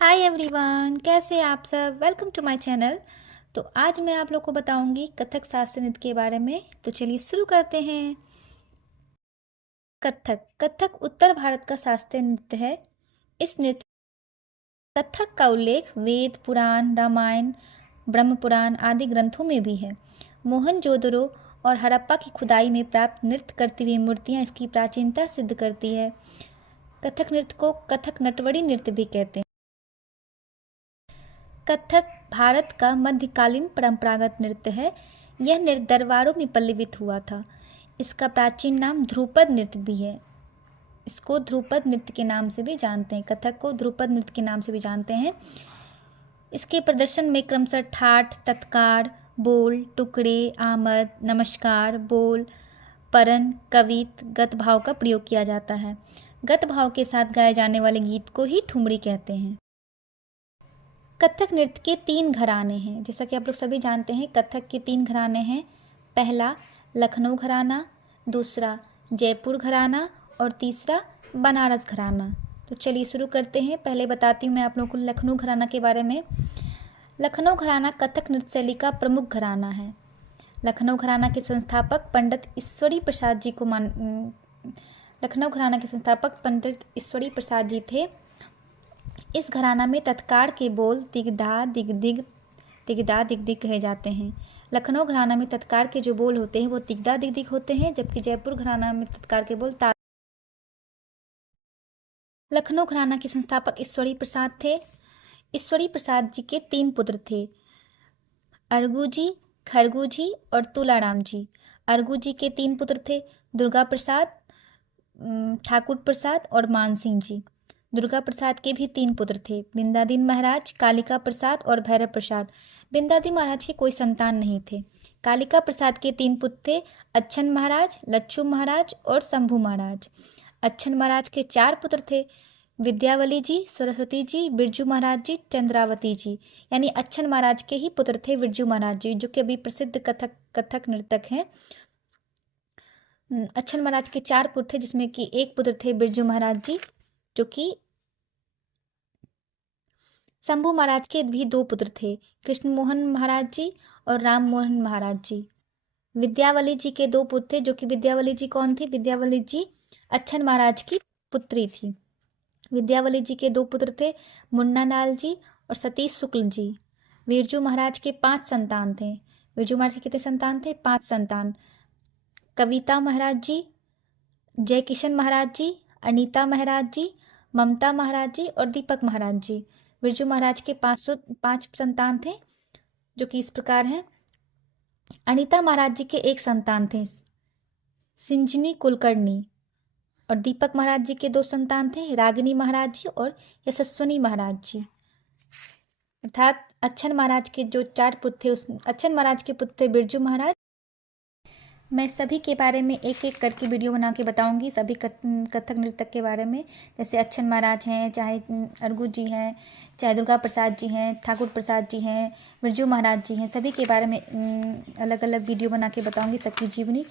Hi everyone, कैसे हैं आप सब। Welcome to my channel. तो आज मैं आप लोग को बताऊंगी कथक शास्त्रीय नृत्य के बारे में। तो चलिए शुरू करते हैं। कथक कथक उत्तर भारत का शास्त्रीय नृत्य है। इस नृत्य कथक का उल्लेख वेद पुराण, रामायण, ब्रह्म पुराण आदि ग्रंथों में भी है। मोहनजोदड़ो और हड़प्पा की खुदाई में प्राप्त नृत्य करती हुई मूर्तियां इसकी प्राचीनता सिद्ध करती है। कथक नृत्य को कथक नटवड़ी नृत्य भी कहते हैं। कथक भारत का मध्यकालीन परंपरागत नृत्य है। यह नृत्य दरबारों में पल्लवित हुआ था। इसका प्राचीन नाम ध्रुपद नृत्य भी है। इसको ध्रुपद नृत्य के नाम से भी जानते हैं। कथक को ध्रुपद नृत्य के नाम से भी जानते हैं। इसके प्रदर्शन में क्रमशः ठाठ, तत्कार, बोल, टुकड़े, आमद, नमस्कार, बोल, परन, कवित, गत भाव का प्रयोग किया जाता है। गत भाव के साथ गाए जाने वाले गीत को ही ठुमरी कहते हैं। कथक नृत्य के 3 घराने हैं। जैसा कि आप लोग सभी जानते हैं, कथक के 3 घराने हैं। पहला लखनऊ घराना, दूसरा जयपुर घराना और तीसरा बनारस घराना। तो चलिए शुरू करते हैं। पहले बताती हूँ मैं आप लोगों को लखनऊ घराना के बारे में। लखनऊ घराना कथक नृत्य शैली का प्रमुख घराना है। लखनऊ घराना के संस्थापक पंडित ईश्वरी प्रसाद जी को लखनऊ घराना के संस्थापक पंडित ईश्वरी प्रसाद जी थे। इस घराना में तत्कार के बोल तिगदा दिगदिग कहे जाते हैं। लखनऊ घराना में तत्कार के जो बोल होते हैं वो तिगदा दिगदिग होते हैं, जबकि जयपुर घराना में तत्कार के बोल ता। लखनऊ घराना के संस्थापक ईश्वरी प्रसाद थे। ईश्वरी प्रसाद जी के 3 पुत्र थे, अरगू जी, खरगू जी और तुलाराम जी। अरगू जी के 3 पुत्र थे, दुर्गा प्रसाद, ठाकुर प्रसाद और मानसिंह जी। दुर्गा प्रसाद के भी 3 पुत्र थे, बिंदादीन महाराज, कालिका प्रसाद और भैरव प्रसाद। बिंदादीन महाराज के कोई संतान नहीं थे। कालिका प्रसाद के 3 पुत्र थे, अच्छन महाराज, लच्छू महाराज और शंभू महाराज। अच्छन महाराज के 4 पुत्र थे, विद्यावली जी, सरस्वती जी, बिरजू महाराज जी, चंद्रावती जी। यानी अच्छन महाराज के ही पुत्र थे बिरजू महाराज जी, जो कि अभी प्रसिद्ध कथक नर्तक हैं। अच्छन महाराज के 4 पुत्र थे, जिसमें कि एक पुत्र थे बिरजू महाराज जी, जो कि शंभू महाराज के भी 2 पुत्र थे, कृष्ण मोहन महाराज जी और राम मोहन महाराज जी। विद्यावली जी के 2 पुत्र थे, जो कि विद्यावली जी कौन थे? विद्यावली जी अच्छन महाराज की पुत्री थी। विद्यावली जी के 2 पुत्र थे, मुन्ना लाल जी और सतीश शुक्ल जी। बिरजू महाराज के 5 संतान थे। बिरजू महाराज के कितने संतान थे? 5 संतान। कविता महाराज जी, जय किशन महाराज जी, अनीता महाराज जी, ममता महाराज जी और दीपक महाराज जी। बिरजू महाराज के 505 संतान थे, जो कि इस प्रकार हैं। अनीता महाराज जी के 1 संतान थे, सिंजनी कुलकर्णी। और दीपक महाराज जी के 2 संतान थे, रागिनी महाराज जी और यशस्वनी महाराज जी। अर्थात अच्छन महाराज के जो 4 पुत्र थे, उस अच्छन महाराज के पुत्र थे बिरजू महाराज। मैं सभी के बारे में एक एक करके वीडियो बना के बताऊंगी, सभी कथक नृतक के बारे में। जैसे अच्छन महाराज हैं, चाहे अरगू जी हैं, चाहे दुर्गा प्रसाद जी हैं, ठाकुर प्रसाद जी हैं, बिरजू महाराज जी हैं, सभी के बारे में अलग अलग वीडियो बना के बताऊंगी, सबकी जीवनी।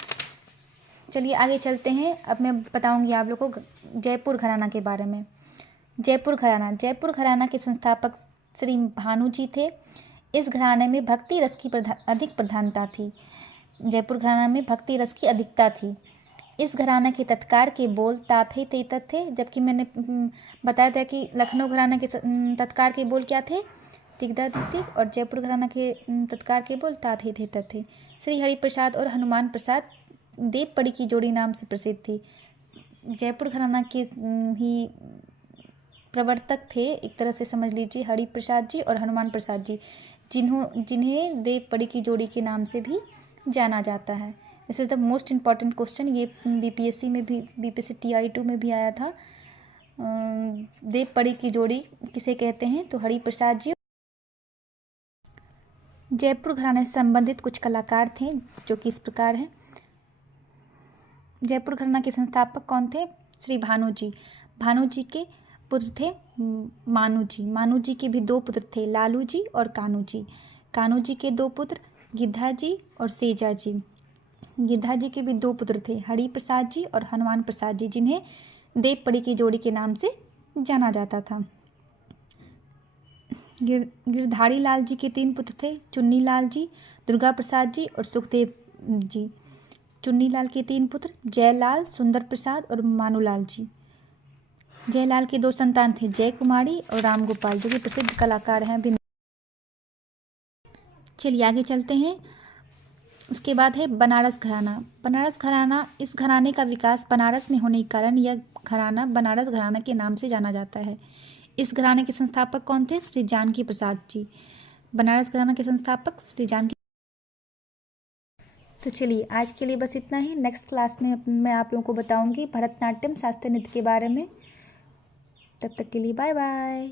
चलिए आगे चलते हैं। अब मैं बताऊंगी आप लोगों को जयपुर घराना के बारे में। जयपुर घराना के संस्थापक श्री भानु जी थे। इस घराने में भक्ति रस की अधिक प्रधानता थी। जयपुर घराना में भक्ति रस की अधिकता थी। इस घराना के तत्कार के बोल ताथे तेतत थे, जबकि मैंने बताया था कि लखनऊ घराना के तत्कार के बोल क्या थे? तिगदा दिगदिग। और जयपुर घराना के तत्कार के बोल ताथे तेतत थे। श्री हरिप्रसाद और हनुमान प्रसाद देव पड़ी की जोड़ी नाम से प्रसिद्ध थी। जयपुर घराना के ही प्रवर्तक थे, एक तरह से समझ लीजिए, हरिप्रसाद जी और हनुमान प्रसाद जी, जिन्हें देव पड़ी की जोड़ी के नाम से भी जाना जाता है। This is the most important question. ये बीपीएससी में भी, बीपीएससी TRE 2 में भी आया था। देव पड़ी की जोड़ी किसे कहते हैं? तो हरिप्रसाद जी। जयपुर घराने से संबंधित कुछ कलाकार थे, जो कि इस प्रकार हैं। जयपुर घराना के संस्थापक कौन थे? श्री भानु जी। भानु जी के पुत्र थे मानू जी। मानू जी के भी 2 पुत्र थे, लालू जी और कानू जी। कानू जी के 2 पुत्र गिद्धा जी और सेजा जी। गिद्धा जी के भी 2 पुत्र थे, हरि प्रसाद जी और हनुमान प्रसाद जी, जिन्हें देव पड़ी की जोड़ी के नाम से जाना जाता था। गिरधारी लाल जी के 3 पुत्र थे, चुन्नी लाल जी, दुर्गा प्रसाद जी और सुखदेव जी। चुन्नी लाल के 3 पुत्र जयलाल, सुंदर प्रसाद और मानूलाल जी। जयलाल के 2 संतान थे, जय कुमारी और राम गोपाल, जो कि प्रसिद्ध कलाकार हैं भी। चलिए आगे चलते हैं। उसके बाद है बनारस घराना। बनारस घराना, इस घराने का विकास बनारस में होने के कारण यह घराना बनारस घराना के नाम से जाना जाता है। इस घराने के संस्थापक कौन थे? श्री जानकी प्रसाद जी। बनारस घराना के संस्थापक श्री जानकी। तो चलिए आज के लिए बस इतना ही। नेक्स्ट क्लास में मैं आप लोगों को बताऊंगी भरतनाट्यम शास्त्रीय नृत्य के बारे में। तब तक के लिए बाय बाय।